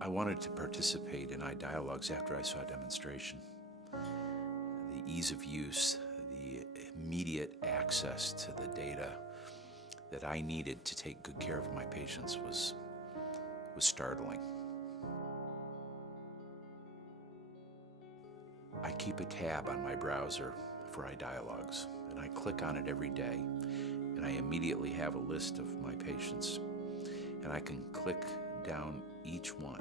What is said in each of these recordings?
I wanted to participate in iDialogs after I saw a demonstration. The ease of use, the immediate access to the data that I needed to take good care of my patients was startling. I keep a tab on my browser for iDialogs, and I click on it every day, and I immediately have a list of my patients, and I can click down each one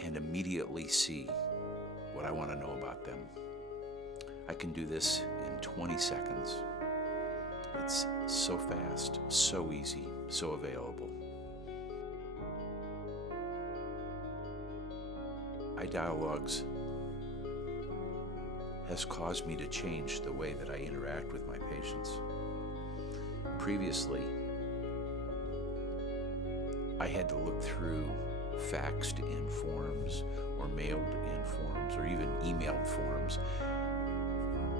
and immediately see what I want to know about them. I can do this in 20 seconds. It's so fast, so easy, so available. iDialogs has caused me to change the way that I interact with my patients. Previously, I had to look through faxed in forms or mailed in forms or even emailed forms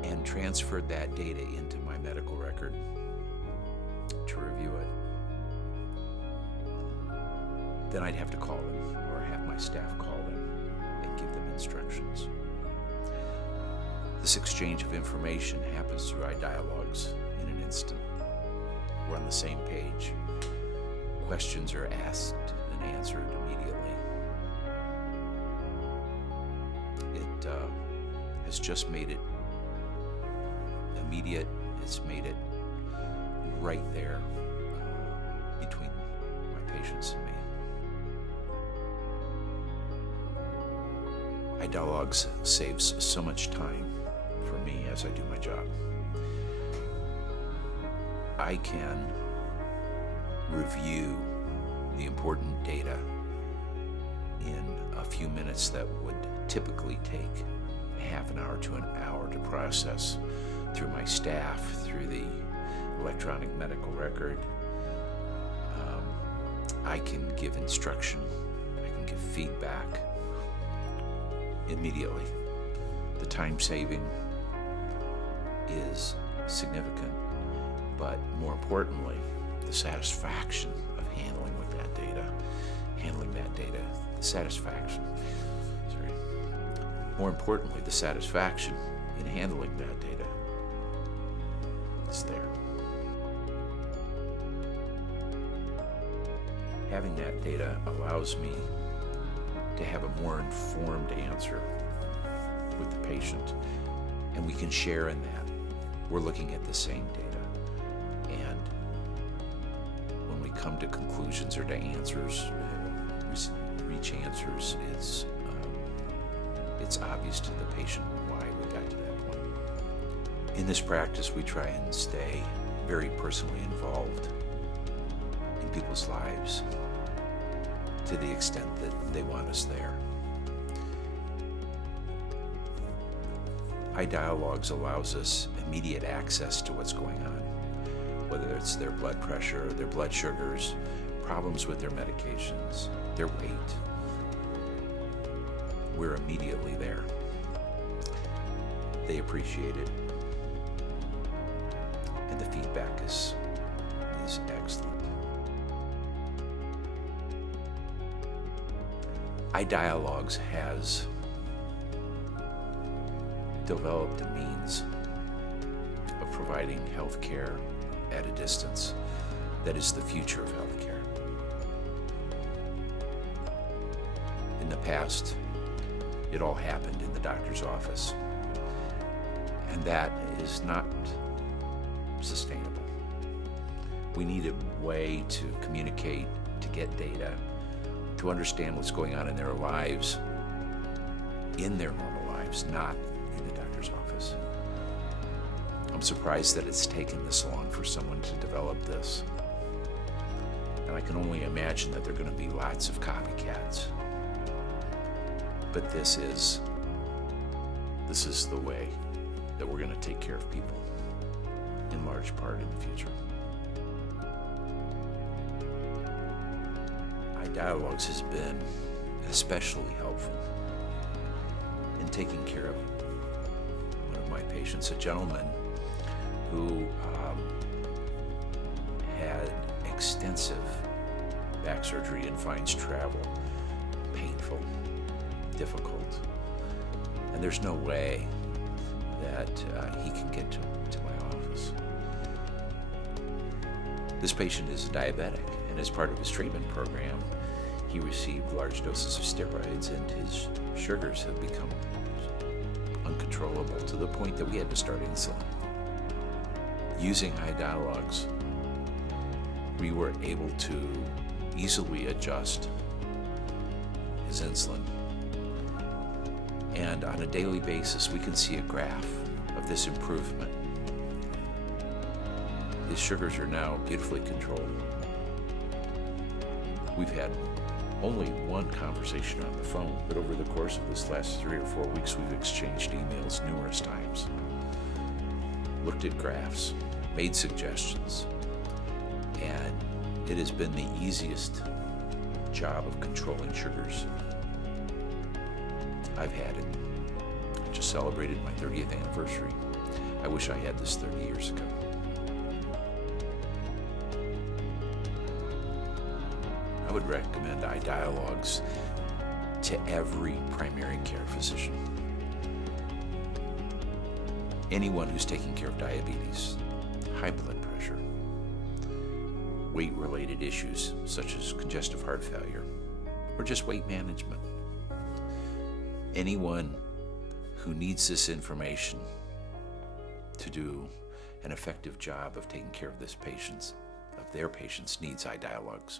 and transferred that data into my medical record to review it. Then I'd have to call them or have my staff call them and give them instructions. This exchange of information happens through iDialogs in an instant. We're on the same page. Questions are asked and answered immediately. It has just made it immediate. It's made it right there between my patients and me. iDialogs saves so much time for me as I do my job. I can review the important data in a few minutes that would typically take half an hour to an hour to process through my staff, through the electronic medical record. I can give instruction, I can give feedback immediately. The time saving is significant, but more importantly, the satisfaction of handling that data, the satisfaction, more importantly, the satisfaction in handling that data is there. Having that data allows me to have a more informed answer with the patient, and we can share in that. We're looking at the same data, and when we come to conclusions or to answers, reach answers, it's obvious to the patient why we got to that point. In this practice, we try and stay very personally involved in people's lives to the extent that they want us there. iDialogs allows us immediate access to what's going on, whether it's their blood pressure, their blood sugars, problems with their medications, their weight. We're immediately there. They appreciate it, and the feedback is excellent. iDialogs has developed a means of providing healthcare at a distance that is the future of healthcare. In the past, it all happened in the doctor's office, and that is not sustainable. We need a way to communicate, to get data, to understand what's going on in their lives, in their normal lives, not in the doctor's office. I'm surprised that it's taken this long for someone to develop this. And I can only imagine that there are going to be lots of copycats. But this is the way that we're going to take care of people, in large part in the future. iDialogs has been especially helpful in taking care of one of my patients, a gentleman who had extensive back surgery and finds travel painful, difficult, and there's no way that he can get to my office. This patient is a diabetic, and as part of his treatment program, he received large doses of steroids, and his sugars have become uncontrollable to the point that we had to start insulin. Using iDialogs, we were able to easily adjust his insulin. And on a daily basis, we can see a graph of this improvement. His sugars are now beautifully controlled. We've had only one conversation on the phone, but over the course of this last 3 or 4 weeks, we've exchanged emails numerous times, looked at graphs, made suggestions, and it has been the easiest job of controlling sugars I've had it. I just celebrated my 30th anniversary. I wish I had this 30 years ago. I would recommend iDialogs to every primary care physician. Anyone who's taking care of diabetes, high blood pressure, weight-related issues such as congestive heart failure, or just weight management. Anyone who needs this information to do an effective job of taking care of their patients needs iDialogs.